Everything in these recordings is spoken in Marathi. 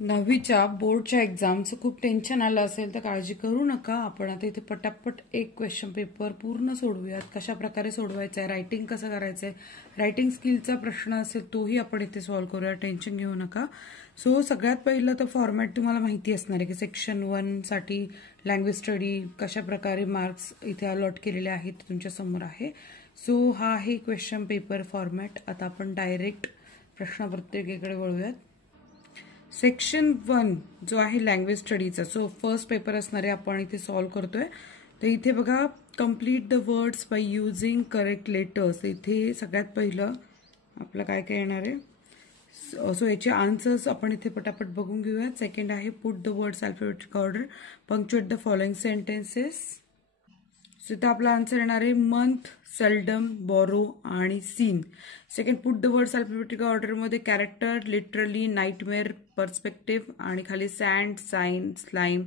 9वीच्या बोर्डच्या एक्झामचं खूप टेन्शन आलं असेल तर काळजी करू नका. आपण आता इथे पटापट एक क्वेश्चन पेपर पूर्ण सोडवूयात. कशा प्रकारे सोडवायचं आहे, रायटिंग कसं करायचं आहे, रायटिंग स्किलचा प्रश्न असेल तोही आपण इथे सॉल्व्ह करूया. टेन्शन घेऊ नका. सो सगळ्यात पहिलं तर फॉर्मॅट तुम्हाला माहिती असणार आहे की सेक्शन 1 साठी लँग्वेज स्टडी कशा प्रकारे मार्क्स इथे अलॉट केलेले आहेत तुमच्या समोर आहे. सो हा आहे क्वेश्चन पेपर फॉर्मॅट. आता आपण डायरेक्ट प्रश्नपत्रिकेकडे वळूयात. सेक्शन 1 जो आहे लँग्वेज स्टडीचा, सो फर्स्ट पेपर असणार आहे, आपण इथे सॉल्व्ह करतोय. तर इथे बघा, complete the words by using correct letters. इथे सगळ्यात पहिलं आपलं काय काय येणार आहे. सो याचे आन्सर्स आपण इथे पटापट बघून घेऊयात. सेकंड आहे put the words alphabetic order, punctuate the following sentences. So इथं आपला आन्सर येणार आहे मंथ, सेल्डम, बोरो आणि seen. Second, put the words alphabetic ऑर्डरमध्ये कॅरेक्टर, लिटरली, नाईटमेअर, पर्स्पेक्टिव्ह आणि खाली सँड, साइन, स्लाइम,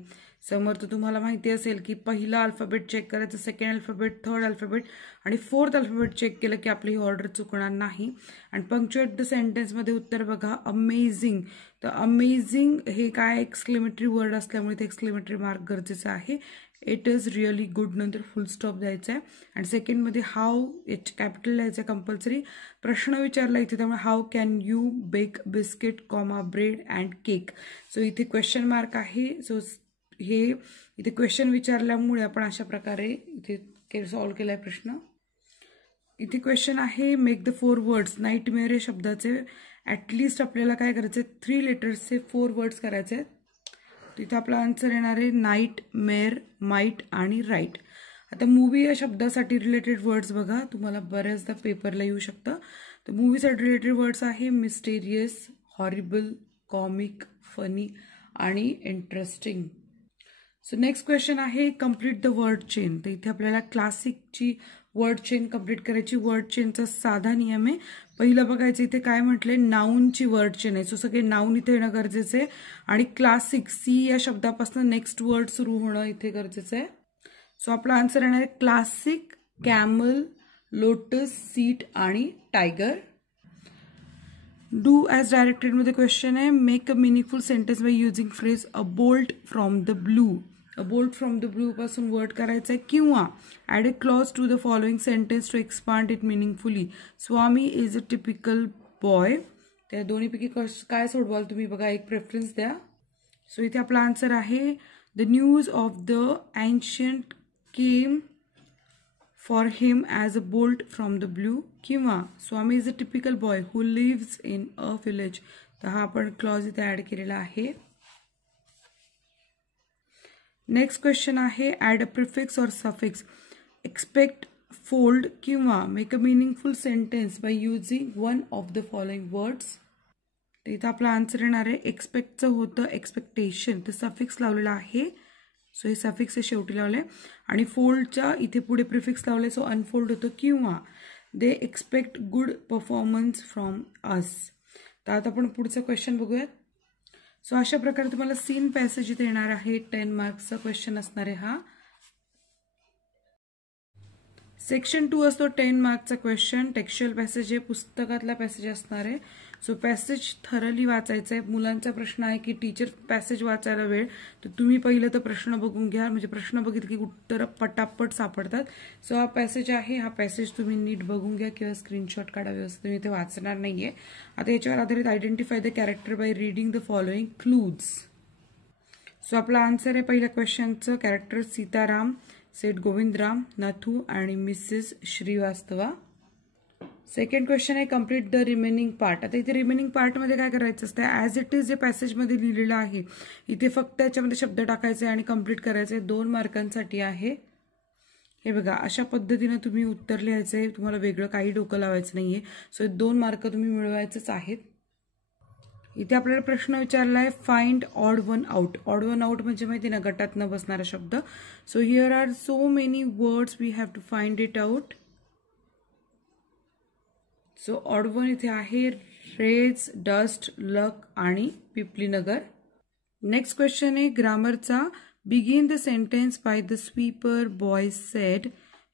समर. तर तुम्हाला माहिती असेल की पहिला अल्फाबेट चेक करायचं, सेकंड अल्फाबेट, थर्ड अल्फाबेट आणि फोर्थ अल्फाबेट चेक केलं की आपली ही ऑर्डर चुकणार नाही. आणि पंक्च्युएट द सेंटेन्समध्ये उत्तर बघा अमेझिंग. तर अमेझिंग हे काय एक्सक्लेमेटरी वर्ड असल्यामुळे ते एक्सक्लेमेटरी मार्क गरजेचं आहे. इट इज रिअली गुड नंतर फुल स्टॉप द्यायचा आहे. आणि सेकंडमध्ये हाऊ, एच कॅपिटल द्यायचं कंपल्सरी. प्रश्न विचारला इथे, त्यामुळे how can you bake biscuit, comma, bread and cake. So इथे क्वेश्चन मार्क आहे. सो हे इथे क्वेश्चन विचारल्यामुळे आपण अशा प्रकारे इथे सॉल्व्ह केलाय प्रश्न. इथे क्वेश्चन आहे मेक द 4 वर्ड्स. नाईटमेअर या शब्दाचे ॲटलिस्ट आपल्याला काय करायचे, 3 लेटर्सचे 4 वर्ड्स करायचे आहेत. तिथे आपला आन्सर येणार आहे नाईट मेअर, माईट आणि राईट. आता मूवी या शब्दासाठी रिलेटेड वर्ड्स बघा, तुम्हाला बऱ्याचदा पेपरला येऊ शकतं. तर मूवीसाठी रिलेटेड वर्ड्स आहे मिस्टेरियस, हॉरिबल, कॉमिक, फनी आणि इंटरेस्टिंग. सो नेक्स्ट क्वेश्चन आहे कम्प्लीट द वर्ड चेन. तर इथे आपल्याला क्लासिकची वर्ड चेन कम्प्लीट करायची. वर्ड चेनचा साधा नियम आहे. पहिलं बघायचं इथे काय म्हटलंय, नाऊनची वर्ड चेन आहे. सो सगळे नाऊन इथे येणं गरजेचं आहे. आणि क्लासिक, सी या शब्दापासून नेक्स्ट वर्ड सुरू होणं इथे गरजेचं आहे. सो आपला आन्सर येणार आहे क्लासिक, कॅमल, लोटस, सीट आणि टायगर. डू ॲज डायरेक्टेड मध्ये क्वेश्चन आहे make a meaningful sentence by using phrase a bolt from the blue. A bolt from the blue पासून वर्ड करायचा आहे. किंवा add a clause to the following sentence to expand it meaningfully. Swami is a typical boy. त्या दोन्हीपैकी काय सोडवाल तुम्ही बघा, एक प्रेफरन्स द्या. सो इथे आपला आन्सर आहे the news of the ancient came for him as a bolt from the blue. किंवा Swami is a typical boy who lives in a village. तर हा आपण क्लॉज इथे ॲड केलेला आहे. नेक्स्ट क्वेश्चन आहे add a prefix or suffix. Expect, fold किंवा make a meaningful sentence by using one of the following words. तर इथं आपला आन्सर येणार आहे एक्सपेक्टचं होतं एक्सपेक्टेशन, तर सफिक्स लावलेला आहे. सो हे सफिक्स हे शेवटी लावले. आणि फोल्डच्या इथे पुढे प्रिफिक्स लावले, सो अनफोल्ड होतं. किंवा they expect good performance from us. तर आता आपण पुढचा क्वेश्चन बघूयात. सो अशा प्रकारे तुम्हाला सीन पॅसेज इथे येणार आहे. 10 मार्क्सचा क्वेश्चन असणार आहे हा. सेक्शन 2 असतो 10 मार्क्सचा क्वेश्चन. टेक्स्च्युअल पॅसेज हे पुस्तकातला पॅसेज असणार आहे. सो पॅसेज थरली वाचायचं आहे. मुलांचा प्रश्न आहे की टीचर पॅसेज वाचायला वेळ, तर तुम्ही पहिलं तर प्रश्न बघून घ्या, म्हणजे प्रश्न बघितले की उत्तरं पटापट सापडतात. सो हा पॅसेज आहे, हा पॅसेज तुम्ही नीट बघून घ्या किंवा स्क्रीनशॉट काढा, व्यवस्थित तुम्ही इथे वाचणार नाहीये. आता याच्यावर आधारित identify the character by reading the following clues. So आपला आन्सर आहे पहिल्या क्वेश्चनचं कॅरेक्टर सीताराम, सेठ गोविंदराम, नथू आणि मिसेस श्रीवास्तवा. सेकंड क्वेश्चन आहे कम्प्लीट द रिमेनिंग पार्ट. आता इथे रिमेनिंग पार्टमध्ये काय करायचं असतं, ॲज इट इज जे पॅसेजमध्ये लिहिलेलं आहे इथे फक्त त्याच्यामध्ये शब्द टाकायचे आणि कम्प्लीट करायचे. 2 मार्कांसाठी आहे. हे बघा, अशा पद्धतीनं तुम्ही उत्तर लिहायचंय. तुम्हाला वेगळं काही डोकं लावायचं नाहीये. सो 2 मार्क तुम्ही मिळवायचेच आहेत. इथे आपल्याला प्रश्न विचारलाय find odd one out. Odd one out म्हणजे माहिती ना, गटात न बसणारा शब्द. So here are so many words we have to find it out. So odd one इथे आहे रेज, डस्ट, लक आणि पिपलीनगर. नेक्स्ट क्वेश्चन आहे ग्रामरचा. Begin the sentence by the sweeper boy said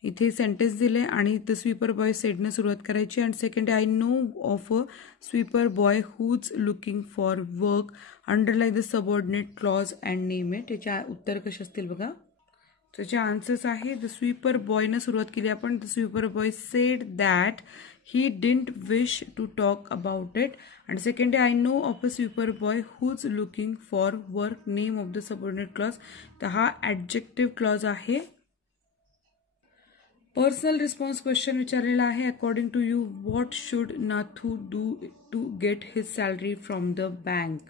इथे सेंटेन्स दिले आणि द स्वीपर बॉय सेडने सुरुवात करायची. आणि second I know of a sweeper boy who's looking for work, underline the subordinate clause and name it. त्याचे उत्तर कसे असतील बघा. त्याचे आन्सर्स आहे द स्वीपर बॉयनं सुरुवात केली आपण. The sweeper boy sed that he didn't wish to talk about it. And second, I know of a sweeper boy who's looking for work, name of the subordinate clause. तर हा adjective clause आहे. पर्सनल रिस्पॉन्स क्वेश्चन विचारलेला आहे. According to you what should Nathu do to get his salary from the bank.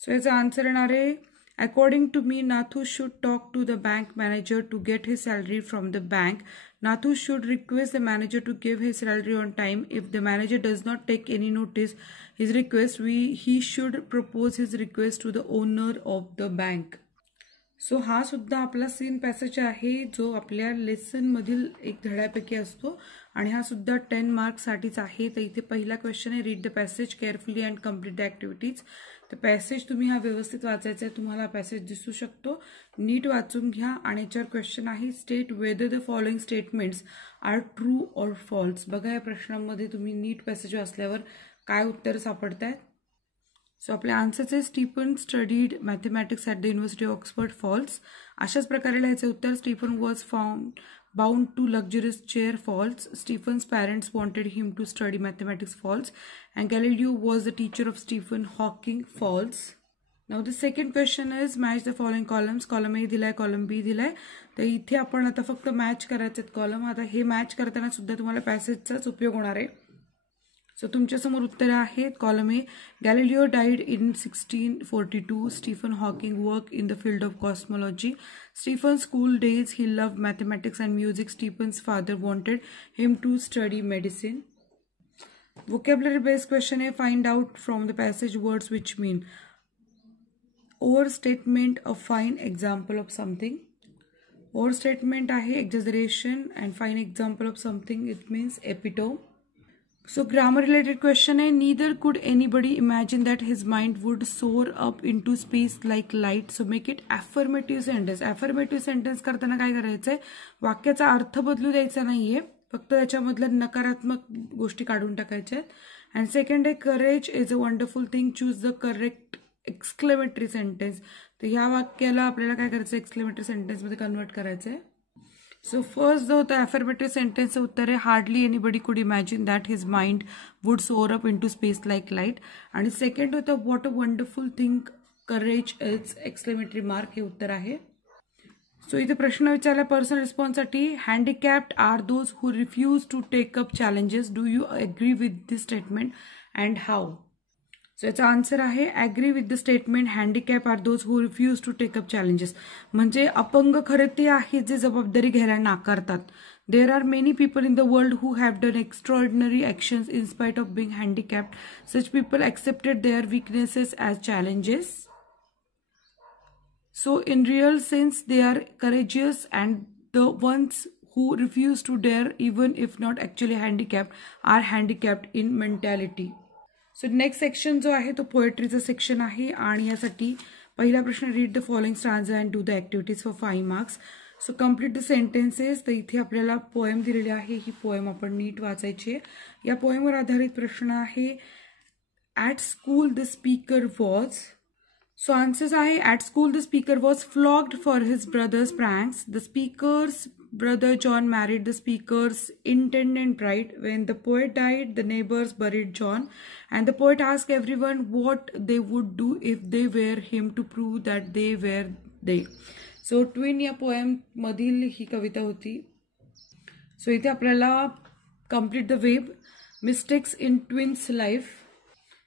So याचा आन्सर येणार आहे according to me, Nathu should talk to the bank manager to get his salary from the bank. Nathu should request the manager to give his salary on time. If the manager does not take any notice his request, he should propose his request to the owner of the bank. So हा सुद्धा आपला सीन पॅसेज आहे जो आपल्या लेसन मधील एक धड्यापैकी असतो आणि हा सुद्धा 10 मार्क्ससाठीच आहे. तर इथे पहिला क्वेश्चन आहे read the passage carefully and complete the activities. तर पॅसेज तुम्ही हा व्यवस्थित वाचायचा आहे. तुम्हाला पॅसेज दिसू शकतो, नीट वाचून घ्या. आणि याच्यावर क्वेश्चन आहे state whether the following statements are true or false. बघा या प्रश्नांमध्ये तुम्ही नीट पॅसेज वाचल्यावर काय उत्तर सापडत आहेत. सो आपले आन्सर्स आहे Stephen studied mathematics at the university of Oxford, false. अशाच प्रकारे लिहायचे उत्तर. Stephen was bound to luxurious chair, false. Stephen's parents wanted him to study mathematics, false. And Galileo was the teacher of Stephen Hawking, false. Now the second question is match the following columns. Column A दिलाय, column B दिलाय. तर इथे आपण आता फक्त मॅच करायचे कॉलम. आता हे मॅच करताना सुद्धा तुम्हाला पॅसेजचाच उपयोग होणार आहे. सो तुमच्यासमोर उत्तर आहेत. Column A Galileo died in 1642. Stephen Hawking work in the field of cosmology. Stephen school days he love mathematics and music. Stephen's father wanted him to study medicine. vocabulary based question है find out from the passage words which mean. Overstatement, a fine example of something. Overstatement आहे exaggeration and fine example of something, it means epitome. So grammar related question है neither could anybody imagine that his mind would soar up into space like light. So make it affirmative sentence. Affirmative sentence करताना काय करायचंय, वाक्याचा अर्थ बदलू द्यायचा नाहीये, फक्त त्याच्यामधल्या नकारात्मक गोष्टी काढून टाकायच्या आहेत. अँड सेकंड आहे courage is a wonderful thing, choose the correct exclamatory sentence. तर ह्या वाक्याला आपल्याला काय करायचं, एक्सक्लेमेटरी सेंटेन्समध्ये कन्वर्ट करायचं आहे. सो फर्स्ट जो होता अफर्मेटिव्ह सेंटेन्सचं उत्तर आहे hardly anybody could imagine that his mind would soar up in to space like light. आणि सेकंड होतं what a wonderful thing courage is exclamatory mark, हे उत्तर आहे. सो इथे प्रश्न विचारला पर्सनल रिस्पॉन्ससाठी. Handicapped are those who refuse to take up challenges. Do you agree with this statement and how. So याचा आन्सर आहे agree with the statement handicap are those who refuse to take up challenges. म्हणजे अपंग खरे ते आहेत जे जबाबदारी घ्यायला नाकारतात. There are many people in the world who have done extraordinary actions in spite of being handicapped. Such people accepted their weaknesses as challenges. So in real sense they are courageous, and the ones who refuse to dare even if not actually handicapped are handicapped in mentality. So next section जो आहे तो पोएट्रीचा सेक्शन आहे आणि यासाठी पहिला प्रश्न read the following stanza and do the activities for 5 marks. So complete the sentences. तर इथे आपल्याला पोएम दिलेली आहे, ही पोएम आपण नीट वाचायची आहे. या पोएमवर आधारित प्रश्न आहे. At school the speaker was. So answers आहे at school the speaker was flogged for his brother's pranks. The speaker's brother John married the speaker's intended bride. When the poet died, the neighbors buried John, and the poet asked everyone what they would do if they were him to prove that they were they. So twin या poem मधील ही कविता होती. So इथे आपल्याला complete the web mistakes in twins life.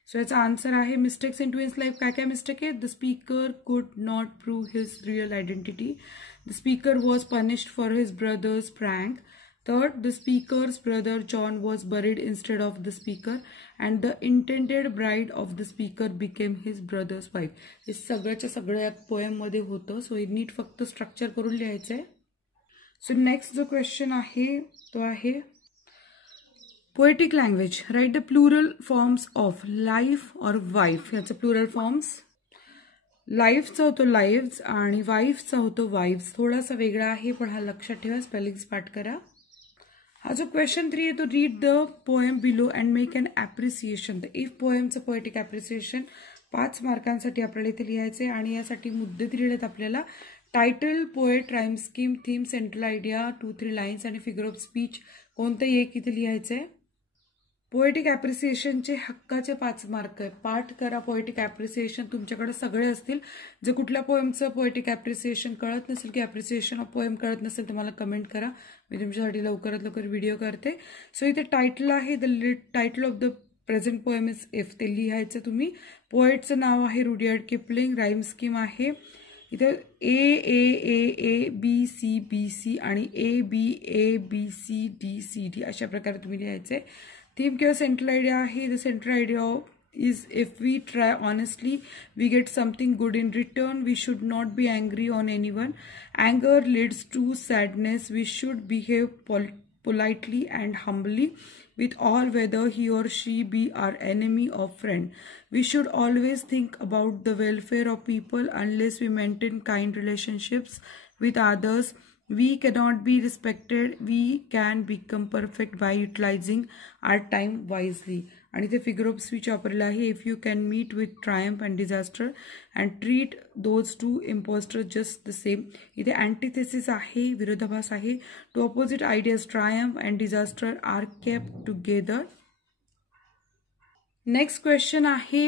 So याचा आन्सर आहे मिस्टेक्स इन ट्विन्स लाईफ. काय काय मिस्टेक आहे. द स्पीकर कुड not prove his real identity. The speaker was punished for his brothers prank. Third, the speakers brother John was buried instead of the speaker and the intended bride of the speaker became his brothers wife. हे सगळ्याच्या सगळ्या पोएममध्ये होतं. सो हे नीट फक्त स्ट्रक्चर करून लिहायचं आहे. सो नेक्स्ट जो क्वेश्चन आहे तो आहे poetic language. Write the plural forms of life और वाईफ. याचं प्लुरल फॉर्म्स लाईफचा होतो लाईव्स आणि वाईफचा होतो वाईव्स. थोडासा वेगळा आहे पण हा लक्षात ठेवा. स्पेलिंग्स पाठ करा. हा जो क्वेश्चन 3 आहे तो read the poem below and make an appreciation. The if पोएमचं पोएटिक ॲप्रिसिएशन 5 मार्कांसाठी आपल्याला इथे लिहायचे आणि यासाठी मुद्दे दिलेले आहेत आपल्याला. Title, poet, rhyme scheme, theme, central idea, 2-3 lines आणि फिगर ऑफ स्पीच कोणतंही एक इथे लिहायचं आहे. पोएटिक ॲप्रिसिएशनचे हक्काचे 5 मार्क आहे. पाठ करा पोएटिक ॲप्रिसिएशन. तुमच्याकडे सगळे असतील. जर कुठल्या पोएमचं पोएटिक ॲप्रिसिएशन कळत नसेल की ॲप्रिसिएशन ऑफ पोएम कळत नसेल तर मला कमेंट करा. मी तुमच्यासाठी लवकरात लवकर व्हिडिओ करते. सो इथे टायटल आहे the title of the present poem is if. ते लिहायचं तुम्ही. पोएटचं नाव आहे रुडयार्ड किपलिंग. राईम स्कीम आहे इथे A, B, C, B, C आणि A, B, A, B, C, D अशा प्रकारे तुम्ही लिहायचे. थीम किंवा सेंट्रल आयडिया आहे. The central idea is if we try honestly we get something good in return. We should not be angry on anyone. Anger leads to sadness. We should behave politely and humbly with all, whether he or she be our enemy or friend. We should always think about the welfare of people. Unless we maintain kind relationships with others, we cannot be respected. We can become perfect by utilizing our time wisely. आणि ते फिगर ऑफ स्पीच वापरलं आहे. If you can meet with triumph and disaster and treat those two impostor just the same. इथे अँटिथेसिस आहे, विरोधाभास आहे. Two opposite ideas triumph and disaster are kept together. Next question आहे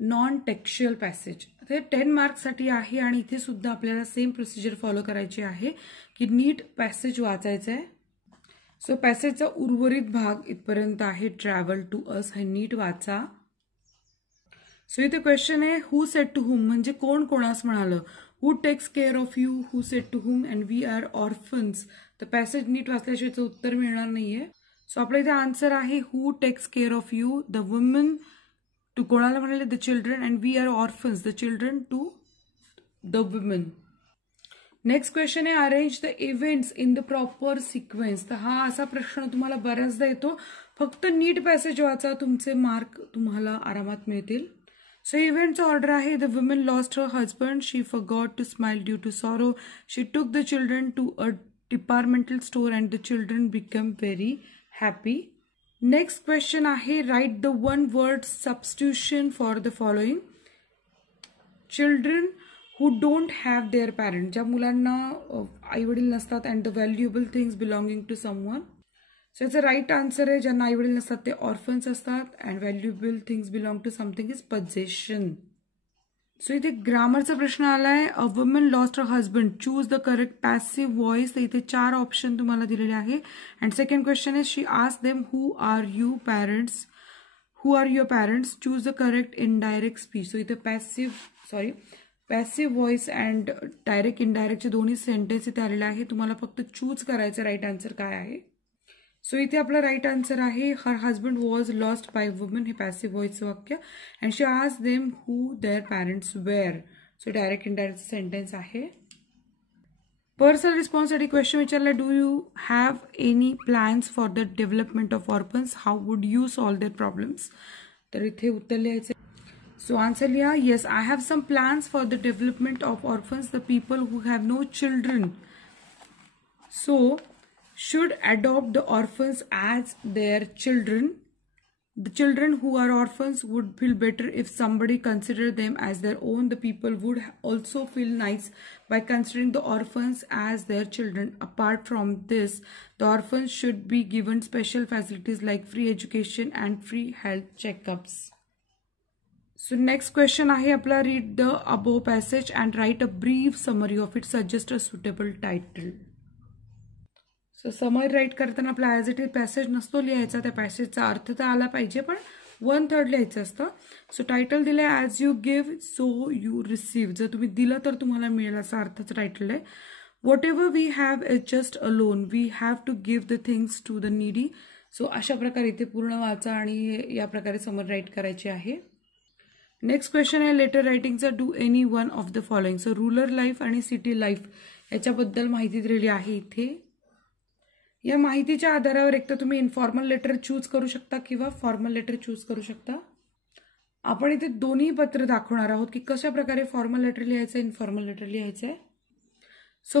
नॉन टेक्स्च्युअल पॅसेज. ते 10 मार्क्ससाठी आहे आणि इथे सुद्धा आपल्याला सेम प्रोसिजर फॉलो करायची आहे की नीट पॅसेज वाचायचं आहे. सो पॅसेजचा उर्वरित भाग इथपर्यंत आहे. ट्रॅव्हल टू अस हे नीट वाचा. सो इथे क्वेश्चन आहे हू सेड टू हुम म्हणजे कोण कोणास म्हणालं. Who takes care of you, who said to whom and we are orphans. तर पॅसेज नीट वाचल्याशिवायचं उत्तर मिळणार नाहीये. सो आपल्या इथे आन्सर आहे who takes care of you, the woman to कोणाला म्हणाले the children and we are orphans, the children to the woman. Next question आहे arrange the events in the proper sequence. तर हा असा प्रश्न तुम्हाला बऱ्याचदा येतो. फक्त नीट पॅसेज वाचा, तुमचे मार्क तुम्हाला आरामात मिळतील. सो इव्हेंटचा ऑर्डर आहे the woman lost her husband, she forgot to smile due to sorrow, she took the children to a departmental store and the children become very happy. Next question आहे write the one word substitution for the following. Children who don't have their parents, ज्या मुलांना आईवडील नसतात and the valuable things belonging to someone. So याचं राईट आन्सर आहे ज्यांना आईवडील नसतात ते ऑर्फन्स असतात and valuable things belong to something is possession. So इथे ग्रामरचा प्रश्न आलाय a woman lost her husband, choose the correct passive voice. तर इथे 4 ऑप्शन तुम्हाला दिलेले आहे. And second question is she asked them who are your parents, choose the correct indirect speech. So इथे पॅसिव्ह व्हॉइस अँड डायरेक्ट इनडायरेक्टचे दोन्ही सेंटेन्स इथे आलेले आहे. तुम्हाला फक्त चूज करायचं राईट आन्सर काय आहे. सो इथे आपला राईट आन्सर आहे her husband was lost by woman, हे पॅसिव्ह व्हॉइसचं वाक्य. And she asked them who their parents were. So direct indirect sentence आहे. पर्सनल रिस्पॉन्ससाठी क्वेश्चन विचारला do you have any plans for the development of orphans, how would you solve their problems. तर इथे उत्तर लिहायचं. So answer liya, yes, I have some plans for the development of orphans, the people who have no children. So should adopt the orphans as their children. The children who are orphans would feel better if somebody considered them as their own. The people would also feel nice by considering the orphans as their children. Apart from this, the orphans should be given special facilities like free education and free health checkups. So next question आहे आपला read the above passage and write a brief summary of it. Suggest a suitable title. So summary write करताना आपला ॲज इट इज पॅसेज नसतो लिहायचा. त्या पॅसेजचा अर्थ तर आला पाहिजे पण 1/3 लिहायचं असतं. सो टायटल दिलं as you give so you receive. जर तुम्ही दिलं तर तुम्हाला मिळेल असा अर्थाचं टायटल आहे. Whatever we have is just a loan, we have to give the things to the needy. So अशा प्रकारे इथे पूर्ण वाचा आणि या प्रकारे समरी राईट करायची आहे. नेक्स्ट क्वेश्चन आहे लेटर रायटिंगचा do any one of the following. So rural life आणि सिटी लाईफ याच्याबद्दल माहिती दिलेली आहे इथे. या माहितीच्या आधारावर एक तर तुम्ही इन्फॉर्मल लेटर चूज करू शकता किंवा फॉर्मल लेटर चूज करू शकता. आपण इथे दोन्ही पत्र दाखवणार आहोत की कशा प्रकारे फॉर्मल लेटर लिहायचं, इनफॉर्मल लेटर लिहायचं. सो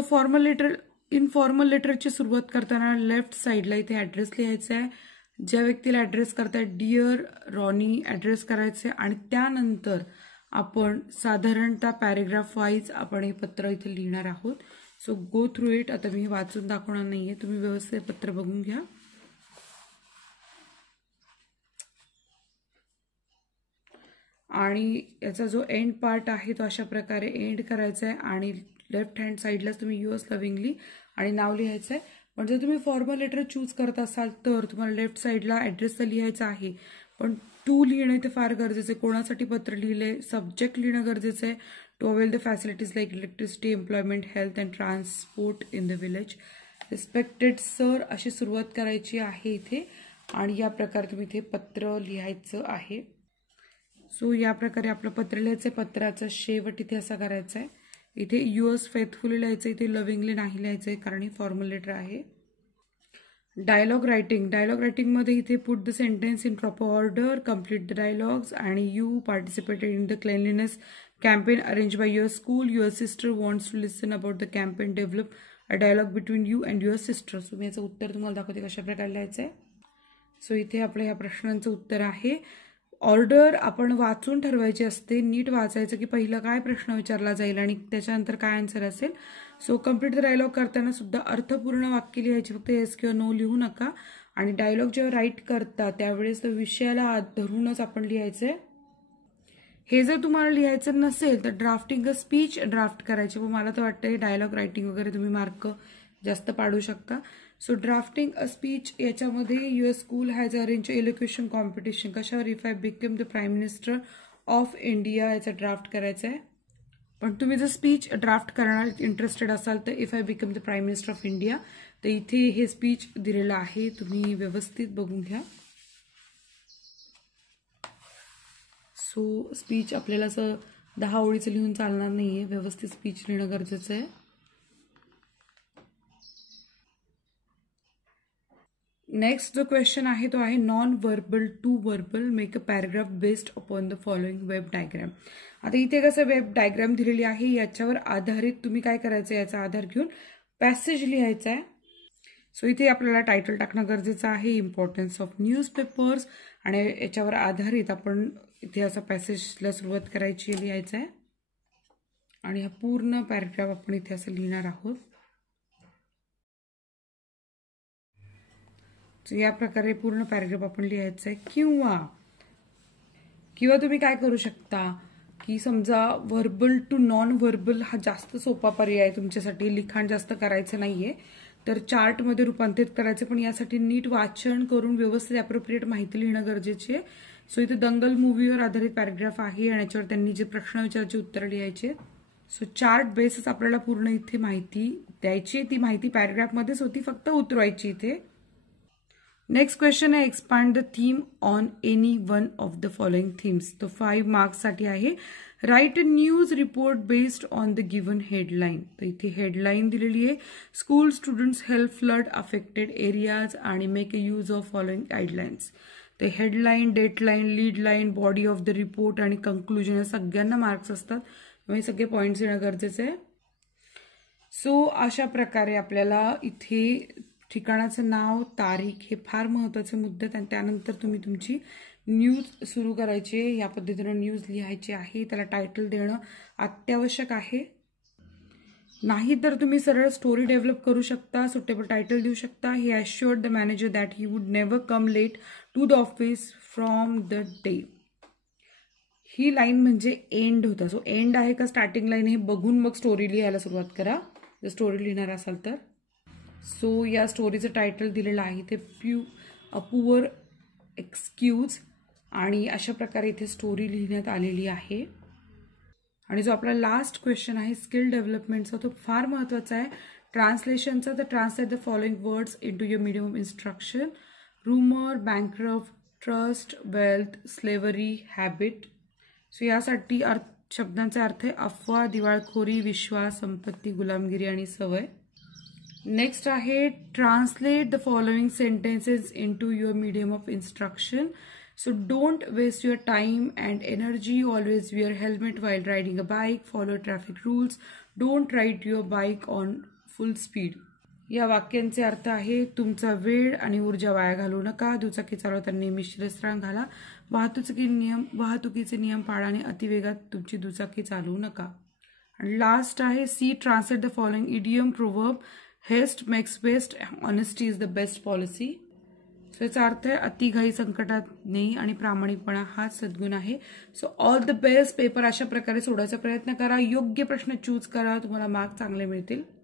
इनफॉर्मल लेटरची सुरुवात करताना लेफ्ट साईडला इथे ॲड्रेस लिहायचा आहे. ज्या व्यक्तीला ॲड्रेस करताय डिअर रॉनी ॲड्रेस करायचे आणि त्यानंतर आपण साधारणतः पॅरेग्राफ वाईज आपण हे पत्र इथे लिहिणार आहोत. So go through it. आता मी वाचून दाखवणार नाहीये, तुम्ही व्यवस्थित पत्र बघून घ्या. आणि याचा जो एंड पार्ट आहे तो अशा प्रकारे एंड करायचा आहे आणि लेफ्ट हँड साईडलाच तुम्ही युअर्स लव्हिंगली आणि नाव लिहायचं आहे. पण जर तुम्ही फॉर्मल लेटर चूज करत असाल तर तुम्हाला लेफ्ट साईडला ॲड्रेस तर लिहायचा आहे, पण टू लिहिणं ते फार गरजेचं आहे. कोणासाठी पत्र लिहिले, सब्जेक्ट लिहिणं गरजेचं आहे. To avail the facilities like electricity, employment, health and transport in the village. Respected sir अशी सुरुवात करायची आहे इथे आणि या प्रकारे तुम्ही इथे पत्र लिहायचं आहे. सो या प्रकारे आपलं पत्र लिहायचं. पत्राचा शेवट इथे असा करायचा आहे. इथे युअर्स फेथफुली लिहायचं, इथे लव्हिंगली नाही लिहायचं आहे कारण ही फॉर्मल लेटर आहे. डायलॉग रायटिंगमध्ये इथे put the sentence in proper order, complete the dialogues आणि you participated in the cleanliness campaign arrange by your school. Your sister wants to listen about the campaign, develop a dialogue between you and your sister. So मी याचं उत्तर तुम्हाला दाखवते कशा प्रकारे लिहायचं आहे. सो इथे आपल्या ह्या प्रश्नांचं उत्तर आहे. ऑर्डर आपण वाचून ठरवायची असते, नीट वाचायचं की पहिला काय प्रश्न विचारला जाईल आणि त्याच्यानंतर काय आन्सर असेल. सो कम्प्लीट द डायलॉग करताना सुद्धा अर्थपूर्ण वाक्य लिहायची, फक्त येस किंवा नो लिहू नका. आणि डायलॉग जेव्हा राईट करता त्यावेळेस विषयाला धरूनच आपण लिहायचंय. हे जर तुम्हाला लिहायचं नसेल तर ड्राफ्टिंग अ स्पीच ड्राफ्ट करायचे. व मला तर वाटतं डायलॉग रायटिंग वगैरे तुम्ही मार्क जास्त पाडू शकता. सो ड्राफ्टिंग अ स्पीच याच्यामध्ये your school has arrange elocution competition कशावर, if I become the prime minister of India याचा ड्राफ्ट करायचा आहे. पण तुम्ही जर स्पीच ड्राफ्ट करणार इंटरेस्टेड असाल तर if I become the prime minister of India, तर इथे हे स्पीच दिलेलं आहे, तुम्ही व्यवस्थित बघून घ्या. सो स्पीच आपल्याला असं 10 ओळीचं लिहून चालणार नाहीये, व्यवस्थित स्पीच लिहिणं गरजेचं आहे. नेक्स्ट जो क्वेश्चन आहे तो आहे non verbal to verbal, make a paragraph based upon the following web diagram. आता इथे कसं वेब डायग्राम दिलेली आहे, याच्यावर आधारित तुम्ही काय करायचं, याचा आधार घेऊन पॅसेज लिहायचा आहे. सो इथे आपल्याला टायटल टाकणं गरजेचं आहे, इम्पॉर्टन्स ऑफ न्यूजपेपर्स, आणि याच्यावर आधारित आपण इथे असं पॅसेजला सुरुवात करायची, लिहायचं आहे. आणि हा पूर्ण पॅराग्राफ आपण इथे असं लिहिणार आहोत. या प्रकारे पूर्ण पॅराग्राफ आपण लिहायचं आहे. किंवा तुम्ही काय करू शकता की समजा व्हर्बल टू नॉन व्हर्बल हा जास्त सोपा पर्याय तुमच्यासाठी, लिखाण जास्त करायचं नाहीये तर चार्टमध्ये रूपांतरित करायचं, पण यासाठी नीट वाचन करून व्यवस्थित अप्रोप्रिएट माहिती लिहिणं गरजेची आहे. सो इथे दंगल मूवीवर आधारित पॅराग्राफ आहे आणि याच्यावर त्यांनी जे प्रश्न विचारायचे उत्तर लिहायचे. सो चार्ट बेसच आपल्याला पूर्ण इथे माहिती द्यायची, ती माहिती पॅराग्राफमध्येच होती, फक्त उतरवायची इथे. नेक्स्ट क्वेश्चन आहे expand the theme on any one of the following themes. तो 5 मार्क्ससाठी आहे. Write a news report based on the given headline. तर इथे हेडलाईन दिलेली आहे, school students help flood affected areas आणि make a use of following guidelines. तर headline, dateline, lead line, body of the report आणि कंक्लुजन या सगळ्यांना मार्क्स असतात, हे सगळे पॉईंट्स येणं गरजेचं आहे. सो अशा प्रकारे आपल्याला इथे ठिकाणाचं नाव, तारीख हे फार महत्त्वाचे मुद्दे आहेत आणि त्यानंतर तुम्ही तुमची न्यूज सुरू करायची आहे. या पद्धतीनं न्यूज लिहायची आहे, त्याला टायटल देणं अत्यावश्यक आहे. नाही तर तुम्ही सरळ स्टोरी डेव्हलप करू शकता, सुटेबल टायटल देऊ शकता. He assured the manager that he would never come late to the office from the day. ही लाईन म्हणजे एंड होता. सो एंड आहे का स्टार्टिंग लाईन हे बघून मग स्टोरी लिहायला सुरुवात करा, जर स्टोरी लिहिणार असाल तर. सो या स्टोरीचं टायटल दिलेलं आहे ते पुअर एक्सक्यूज, आणि अशा प्रकारे इथे स्टोरी लिहिण्यात आलेली आहे. आणि जो आपला लास्ट क्वेश्चन आहे स्किल डेव्हलपमेंटचा, तो फार महत्त्वाचा आहे. ट्रान्सलेशनचा, तर translate the following words in to your medium of instruction. Rumour, bankrupt, trust, wealth, slavery, habit. So यासाठी शब्दांचा अर्थ आहे अफवा, दिवाळखोरी, विश्वास, संपत्ती, गुलामगिरी आणि सवय. नेक्स्ट आहे translate the following sentences in to your medium of instruction. So don't waste your time and energy. Always wear helmet while riding a bike. Follow traffic rules. Don't ride your bike on full speed. या वाक्यांचे अर्थ आहे तुमचा वेळ आणि ऊर्जा वाया घालवू नका. दुचाकी चालवताना नेहमी शिरस्त्राण घाला. वाहतुकीचे नियम पाळा आणि अतिवेगात तुमची दुचाकी चालवू नका. आणि लास्ट आहे C translate the following idiom proverb. Haste makes best. Honesty is the best policy. So याचा अर्थ आहे अतिघाई संकटात नाही आणि प्रामाणिकपणा हा सद्गुण आहे. So all the best. Paper अशा प्रकारे सोडवायचा प्रयत्न करा. योग्य प्रश्न चूज करा. तुम्हाला मार्क चांगले मिळतील.